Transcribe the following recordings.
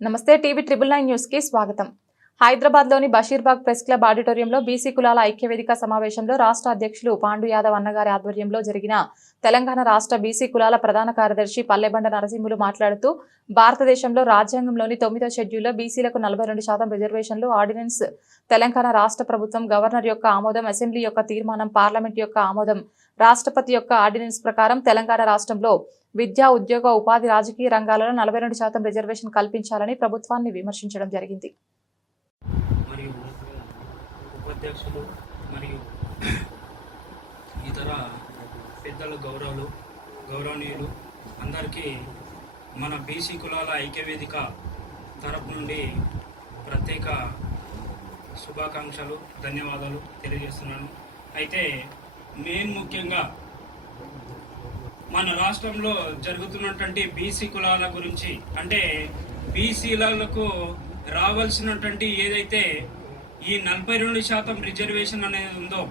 నమస్తే TV triple nine న్యూస్కి స్వాగతం. హైదరాబాద్లోని బషీర్బాగ్ ప్రెస్ క్లబ్ ఆడిటోరియంలో బీసీ కులాల ఐక్యవేదిక సమావేశంలో రాష్ట్ర అధ్యక్షులు పాండు యాదవ్ అన్నగారి ఆధ్వర్యంలో జరిగిన తెలంగాణ రాష్ట్ర బీసీ కులాల ప్రధాన కార్యదర్శి పల్లెబండ నరసింహులు మాట్లాడుతూ భారతదేశంలో రాజ్యాంగంలోని తొమ్మిదో షెడ్యూల్లో బీసీలకు నలభై రెండు శాతం రిజర్వేషన్లు ఆర్డినెన్స్ తెలంగాణ రాష్ట్ర ప్రభుత్వం గవర్నర్ యొక్క ఆమోదం అసెంబ్లీ యొక్క తీర్మానం పార్లమెంట్ యొక్క ఆమోదం రాష్ట్రపతి యొక్క ఆర్డినెన్స్ ప్రకారం తెలంగాణ రాష్ట్రంలో విద్యా ఉద్యోగ ఉపాధి రాజకీయ రంగాలలో నలభై రెండు శాతం రిజర్వేషన్ కల్పించాలని ప్రభుత్వాన్ని విమర్శించడం జరిగింది. మరియు ఉపాధ్యక్షులు మరియు ఇతర పెద్దల గౌరవులు గౌరవనీయులు అందరికీ మన బీసీ కులాల ఐక్యవేదిక తరపు నుండి ప్రత్యేక శుభాకాంక్షలు ధన్యవాదాలు తెలియజేస్తున్నాను. అయితే మెయిన్ ముఖ్యంగా మన రాష్ట్రంలో జరుగుతున్నటువంటి బీసీ కులాల గురించి అంటే బీసీలకు రావాల్సినటువంటి ఏదైతే ఈ నలభై రెండు శాతం రిజర్వేషన్ అనేది ఉందో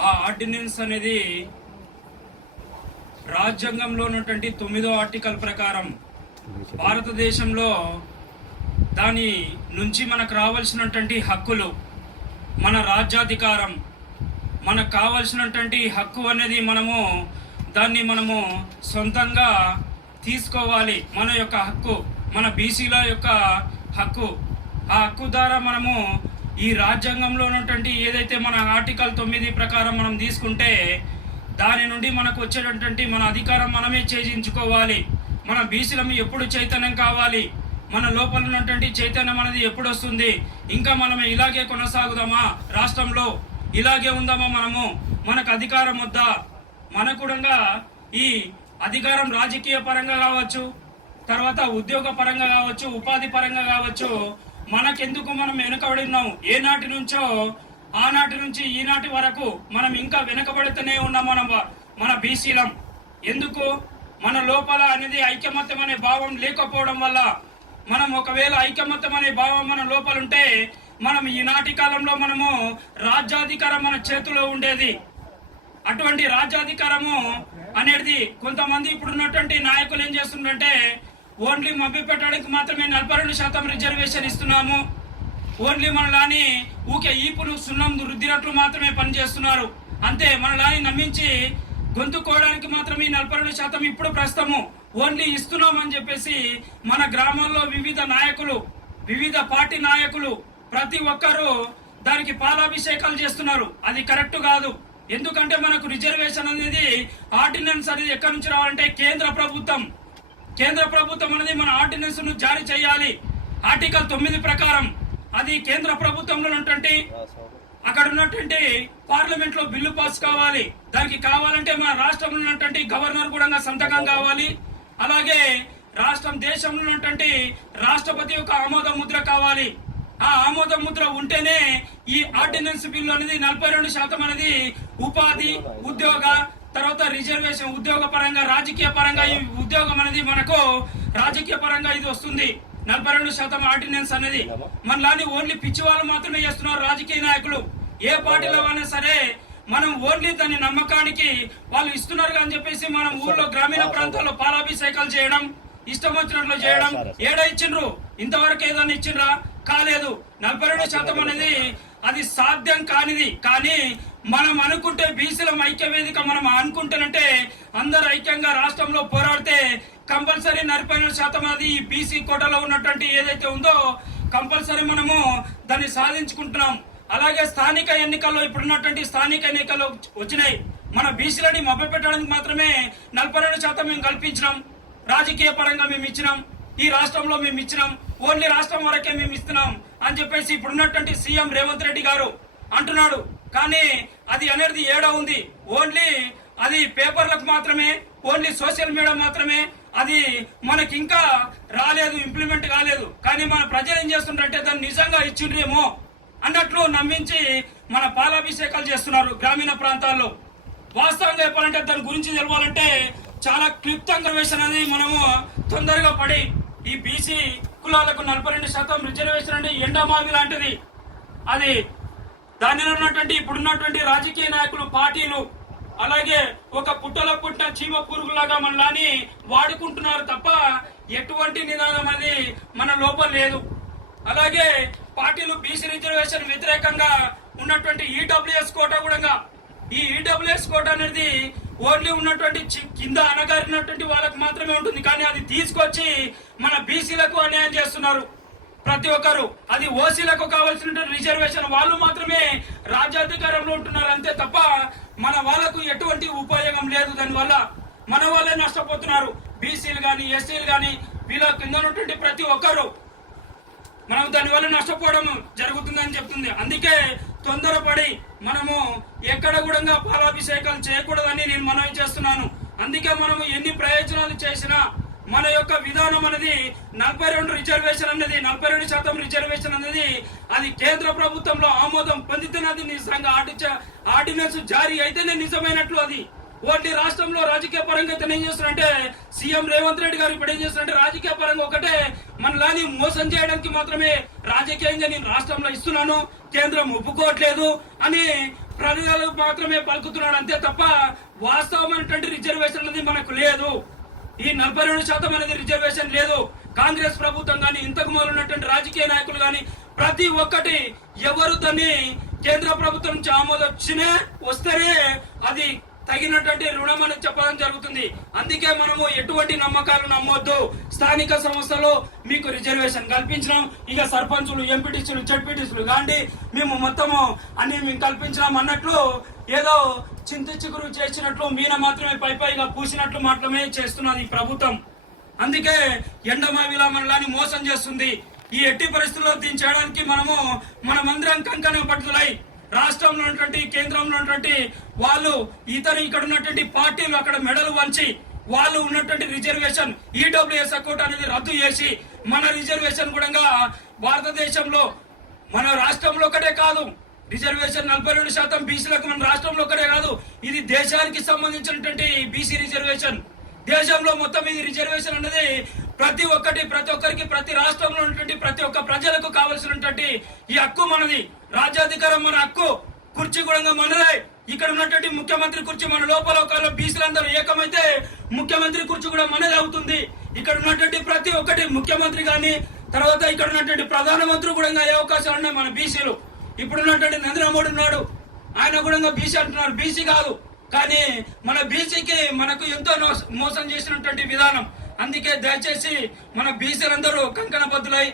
ఆ ఆర్డినెన్స్ అనేది రాజ్యాంగంలో ఉన్నటువంటి తొమ్మిదో ఆర్టికల్ ప్రకారం భారతదేశంలో దాని నుంచి మనకు రావాల్సినటువంటి హక్కులు మన రాజ్యాధికారం మనకు కావాల్సినటువంటి హక్కు అనేది మనము దాన్ని మనము సొంతంగా తీసుకోవాలి. మన యొక్క హక్కు మన బీసీల యొక్క హక్కు. ఆ హక్కు ద్వారా మనము ఈ రాజ్యాంగంలో ఉన్నటువంటి ఏదైతే మన ఆర్టికల్ తొమ్మిది ప్రకారం మనం తీసుకుంటే దాని నుండి మనకు వచ్చేటటువంటి మన అధికారం మనమే చేజించుకోవాలి మన బీసీలం ఎప్పుడు చైతన్యం కావాలి? మన లోపల ఉన్నటువంటి చైతన్యం అనేది ఎప్పుడు వస్తుంది? ఇంకా మనం ఇలాగే కొనసాగుదామా రాష్ట్రంలో? ఇలాగే ఉందామా మనము? మనకు అధికారం వద్దా? మనకుడంగా ఈ అధికారం రాజకీయ పరంగా కావచ్చు తర్వాత ఉద్యోగ పరంగా కావచ్చు ఉపాధి పరంగా కావచ్చు మనకెందుకు మనం వెనుకబడి ఉన్నాం? ఏనాటి నుంచో ఆనాటి నుంచి ఈనాటి వరకు మనం ఇంకా వెనుకబడుతూనే ఉన్నాం మనం మన బీసీలం. ఎందుకు? మన లోపల అనేది ఐకమత్యం అనే భావం లేకపోవడం వల్ల మనం ఒకవేళ ఐకమత్యం అనే భావం మన లోపల ఉంటే మనం ఈనాటి కాలంలో మనము రాజ్యాధికారం మన చేతిలో ఉండేది. అటువంటి రాజ్యాధికారము అనేది కొంతమంది ఇప్పుడు ఉన్నటువంటి నాయకులు ఏం చేస్తున్నారంటే ఓన్లీ మభ్య పెట్టడానికి మాత్రమే నలభై రెండు శాతం రిజర్వేషన్ ఇస్తున్నాము. ఓన్లీ మనలాని ఊకే ఈపును సున్నం రుద్దినట్లు మాత్రమే పనిచేస్తున్నారు. అంతే మనలాని నమ్మించి గొంతుకోవడానికి మాత్రమే నలభై రెండు శాతం ఇప్పుడు ప్రస్తుతము. ఓన్లీ ఇస్తున్నామని చెప్పేసి మన గ్రామాల్లో వివిధ నాయకులు వివిధ పార్టీ నాయకులు ప్రతి ఒక్కరూ దానికి పాలాభిషేకాలు చేస్తున్నారు. అది కరెక్ట్ కాదు. ఎందుకంటే మనకు రిజర్వేషన్ అనేది ఆర్డినెన్స్ అనేది ఎక్కడి నుంచి రావాలంటే కేంద్ర ప్రభుత్వం. కేంద్ర ప్రభుత్వం అనేది మన ఆర్డినెన్స్ను జారీ చేయాలి. ఆర్టికల్ తొమ్మిది ప్రకారం అది కేంద్ర ప్రభుత్వంలో ఉన్నటువంటి అక్కడ ఉన్నటువంటి పార్లమెంట్లో బిల్లు పాస్ కావాలి. దానికి కావాలంటే మన రాష్ట్రంలో ఉన్నటువంటి గవర్నర్ కూడా సంతకం కావాలి. అలాగే రాష్ట్రం దేశంలో ఉన్నటువంటి రాష్ట్రపతి యొక్క ఆమోద ముద్ర కావాలి. ఆ ఆమోద ముద్ర ఉంటేనే ఈ ఆర్డినెన్స్ బిల్లు అనేది నలభై రెండు శాతం అనేది ఉపాధి ఉద్యోగ తర్వాత రిజర్వేషన్ ఉద్యోగ పరంగా రాజకీయ పరంగా ఈ ఉద్యోగం అనేది మనకు రాజకీయ పరంగా ఇది వస్తుంది. నలభై రెండు శాతం ఆర్డినెన్స్ అనేది మనలాని ఓన్లీ పిచ్చి వాళ్ళు మాత్రమే చేస్తున్నారు రాజకీయ నాయకులు. ఏ పార్టీలో అయినా సరే మనం ఓన్లీ దాని నమ్మకానికి వాళ్ళు ఇస్తున్నారు అని చెప్పేసి మనం ఊర్లో గ్రామీణ ప్రాంతాల్లో పాలాభిషేకాలు చేయడం ఇష్టం వచ్చినట్లు చేయడం ఏడ ఇచ్చిండ్రు? ఇంతవరకు ఏదైనా ఇచ్చిండ్రా? కాలేదు. నలభై రెండు శాతం అనేది అది సాధ్యం కానిది. కానీ మనం అనుకుంటే బీసీల ఐక్య వేదిక మనం అనుకుంటానంటే అందరు ఐక్యంగా రాష్ట్రంలో పోరాడితే కంపల్సరీ నలభై శాతం అది బీసీ కోటలో ఉన్నటువంటి ఏదైతే ఉందో కంపల్సరీ మనము దాన్ని సాధించుకుంటున్నాం. అలాగే స్థానిక ఎన్నికల్లో ఇప్పుడున్నటువంటి స్థానిక ఎన్నికలు వచ్చినాయి. మన బీసీలని మభ్యపెట్టడానికి మాత్రమే నలభై రెండు శాతం మేము కల్పించినాం. రాజకీయ పరంగా మేము ఇచ్చినాం. ఈ రాష్ట్రంలో మేము ఇచ్చినాం. ఓన్లీ రాష్ట్రం వరకే మేము ఇస్తున్నాం. అని చెప్పేసి ఇప్పుడున్నటువంటి సీఎం రేవంత్ రెడ్డి గారు అంటున్నాడు. కానీ అది అనేది ఏడా ఉంది? ఓన్లీ అది పేపర్లకు మాత్రమే ఓన్లీ సోషల్ మీడియా మాత్రమే అది మనకి ఇంకా రాలేదు ఇంప్లిమెంట్ కాలేదు. కానీ మన ప్రజలు ఏం చేస్తుంటారంటే దాన్ని నిజంగా ఇచ్చిండ్రేమో అన్నట్లు నమ్మించి మన పాలాభిషేకాలు చేస్తున్నారు గ్రామీణ ప్రాంతాల్లో. వాస్తవంగా చెప్పాలంటే దాని గురించి తెలవాలంటే చాలా క్లుప్తంగా రిజర్వేషన్ అనేది మనము తొందరగా పడి ఈ బీసీ కులాలకు నలభై రెండు శాతం రిజర్వేషన్ అంటే ఎండమావి లాంటిది. అది దానిలో ఉన్నటువంటి ఇప్పుడున్నటువంటి రాజకీయ నాయకులు పార్టీలు అలాగే ఒక పుట్టలో పుట్ట చీమ పురుగులాగా మనలాని వాడుకుంటున్నారు తప్ప ఎటువంటి నిదానం అది మన లోపల లేదు. అలాగే పార్టీలు బీసీ రిజర్వేషన్ వ్యతిరేకంగా ఉన్నటువంటి ఈడబ్ల్యూఎస్ కోట కూడా. ఈ ఈడబ్ల్యూఎస్ కోట అనేది ఓన్లీ ఉన్నటువంటి చి- కింద అనగారినటువంటి వాళ్ళకి మాత్రమే ఉంటుంది. కానీ అది తీసుకొచ్చి మన బీసీలకు అన్యాయం చేస్తున్నారు. ప్రతి ఒక్కరు. అది ఓసీలకు కావాల్సిన రిజర్వేషన్ వాళ్ళు మాత్రమే రాజ్యాధికారంలో ఉంటున్నారు. అంతే తప్ప మన వాళ్ళకు ఎటువంటి ఉపయోగం లేదు. దానివల్ల మన వాళ్ళే నష్టపోతున్నారు. బీసీలు కానీ ఎస్సీలు కానీ వీళ్ళ కింద ఉన్నటువంటి ప్రతి ఒక్కరు. మనం దానివల్ల నష్టపోవడం జరుగుతుందని చెప్తుంది. అందుకే తొందరపడి మనము ఎక్కడ కూడా పాలాభిషేకాలు చేయకూడదని నేను మనవి చేస్తున్నాను. అందుకే మనము ఎన్ని ప్రయోజనాలు చేసినా మన యొక్క విధానం అనేది నలభై రెండు రిజర్వేషన్ అనేది నలభై రెండు శాతం రిజర్వేషన్ అనేది అది కేంద్ర ప్రభుత్వంలో ఆమోదం పొందితేనే అది నిజంగా ఆర్డిచ ఆర్డినెన్స్ జారీ అయితేనే నిజమైనట్లు అది. వాటి రాష్ట్రంలో రాజకీయ పరంగా అయితే ఏం చేస్తున్నారంటే సీఎం రేవంత్ రెడ్డి గారు ఇప్పుడు ఏం చేస్తున్నారంటే రాజకీయ పరంగా ఒకటే మనలాని మోసం చేయడానికి మాత్రమే రాజకీయంగా నేను రాష్ట్రంలో ఇస్తున్నాను కేంద్రం ఒప్పుకోవట్లేదు అని ప్రజలకు మాత్రమే పలుకుతున్నాడు అంతే తప్ప వాస్తవమైనటువంటి రిజర్వేషన్ అనేది మనకు లేదు. ఈ నలభై రెండు శాతం అనేది రిజర్వేషన్ లేదు. కాంగ్రెస్ ప్రభుత్వం కానీ ఇంతకు మొదలు ఉన్నటువంటి రాజకీయ నాయకులు కానీ ప్రతి ఒక్కటి ఎవరు దాన్ని కేంద్ర ప్రభుత్వం నుంచి ఆమోదం వస్తేనే అది తగినటువంటి రుణం అని చెప్పడం జరుగుతుంది. అందుకే మనము ఎటువంటి నమ్మకాలు నమ్మొద్దు. స్థానిక సంస్థలో మీకు రిజర్వేషన్ కల్పించినాం. ఇక సర్పంచులు ఎంపీటీసీలు జడ్పీటీసీలు కాండి మేము మొత్తము అన్ని మేము కల్పించినాం అన్నట్లు ఏదో చింత చిగురు చేసినట్లు మీన మాత్రమే పై పైగా పూసినట్లు మాత్రమే చేస్తున్నది ఈ ప్రభుత్వం. అందుకే ఎండమావిలా మనలాని మోసం చేస్తుంది. ఈ ఎట్టి పరిస్థితుల్లో దీన్ని చేయడానికి మనము మనమందరం కంకణ పట్టుదలై రాష్ట్రంలో ఉన్నటువంటి కేంద్రంలో ఉన్నటువంటి వాళ్ళు ఇతర ఇక్కడ ఉన్నటువంటి పార్టీలు అక్కడ మెడలు వంచి వాళ్ళు ఉన్నటువంటి రిజర్వేషన్ ఈడబ్ల్యూఎస్ అకౌంట్ అనేది రద్దు చేసి మన రిజర్వేషన్ కూడా భారతదేశంలో మన రాష్ట్రంలో ఒకటే కాదు రిజర్వేషన్ నలభై రెండు శాతం బీసీలకు మన రాష్ట్రంలో ఒక్కడే కాదు ఇది దేశానికి సంబంధించినటువంటి బీసీ రిజర్వేషన్. దేశంలో మొత్తం ఇది రిజర్వేషన్ అనేది ప్రతి ఒక్కటి ప్రతి ఒక్కరికి ప్రతి రాష్ట్రంలో ఉన్నటువంటి ప్రతి ఒక్క ప్రజలకు కావలసినటువంటి ఈ హక్కు మనది. రాజ్యాధికారం మన హక్కు. కుర్చీ కూడా మనదే. ఇక్కడ ఉన్నటువంటి ముఖ్యమంత్రి కుర్చీ మన లోపల ఒకళ్ళు బీసీలందరూ ఏకమైతే ముఖ్యమంత్రి కుర్చీ కూడా మనది అవుతుంది. ఇక్కడ ఉన్నటువంటి ప్రతి ఒక్కటి ముఖ్యమంత్రి కానీ తర్వాత ఇక్కడ ఉన్నటువంటి ప్రధానమంత్రి కూడా అయ్యే అవకాశాలు ఉన్నాయి మన బీసీలు. ఇప్పుడు ఉన్నటువంటి నరేంద్ర మోడీ ఉన్నాడు. ఆయన కూడా బీసీ అంటున్నారు బీసీ కాదు. కానీ మన బీసీకి మనకు ఎంతో మోసం చేసినటువంటి విధానం. అందుకే దయచేసి మన బీసీలందరూ కంకణబద్దులై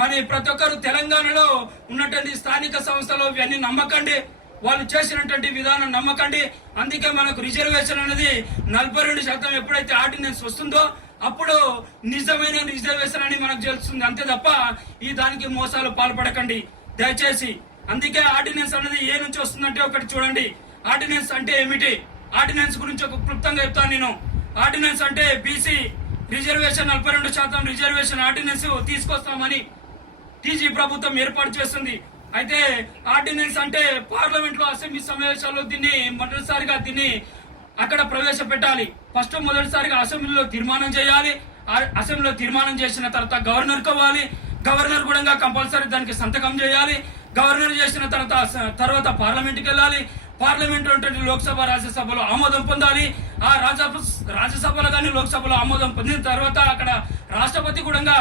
మరి ప్రతి ఒక్కరు తెలంగాణలో ఉన్నటువంటి స్థానిక సంస్థలు ఇవన్నీ నమ్మకండి. వాళ్ళు చేసినటువంటి విధానం నమ్మకండి. అందుకే మనకు రిజర్వేషన్ అనేది నలభై రెండు శాతం ఎప్పుడైతే ఆర్డినెన్స్ వస్తుందో అప్పుడు నిజమైన రిజర్వేషన్ అని మనకు తెలుస్తుంది. అంతే తప్ప ఈ దానికి మోసాలు పాల్పడకండి. దయచేసి అందుకే ఆర్డినెన్స్ అనేది ఏ నుంచి వస్తుందంటే ఒకటి చూడండి. ఆర్డినెన్స్ అంటే ఏమిటి? ఆర్డినెన్స్ గురించి ఒక క్లుప్తంగా చెప్తాను నేను. ఆర్డినెన్స్ అంటే బీసీ రిజర్వేషన్ నలభై రెండు శాతం రిజర్వేషన్ ఆర్డినెన్స్ తీసుకొస్తామని టీజీ ప్రభుత్వం ఏర్పాటు చేస్తుంది. అయితే ఆర్డినెన్స్ అంటే పార్లమెంట్లో అసెంబ్లీ సమావేశాల్లో దీన్ని మొదటిసారిగా దీన్ని అక్కడ ప్రవేశపెట్టాలి. ఫస్ట్ మొదటిసారిగా అసెంబ్లీలో తీర్మానం చేయాలి. అసెంబ్లీలో తీర్మానం చేసిన తర్వాత గవర్నర్ కోవాలి గవర్నర్ కూడా కంపల్సరీ దానికి సంతకం చేయాలి. గవర్నర్ చేసిన తర్వాత తర్వాత పార్లమెంట్కి వెళ్ళాలి. పార్లమెంట్ ఉన్నటువంటి లోక్సభ రాజ్యసభలో ఆమోదం పొందాలి. ఆ రాజ్యసభ రాజ్యసభలో కానీ లోక్సభలో ఆమోదం పొందిన తర్వాత అక్కడ రాష్ట్రపతి కూడా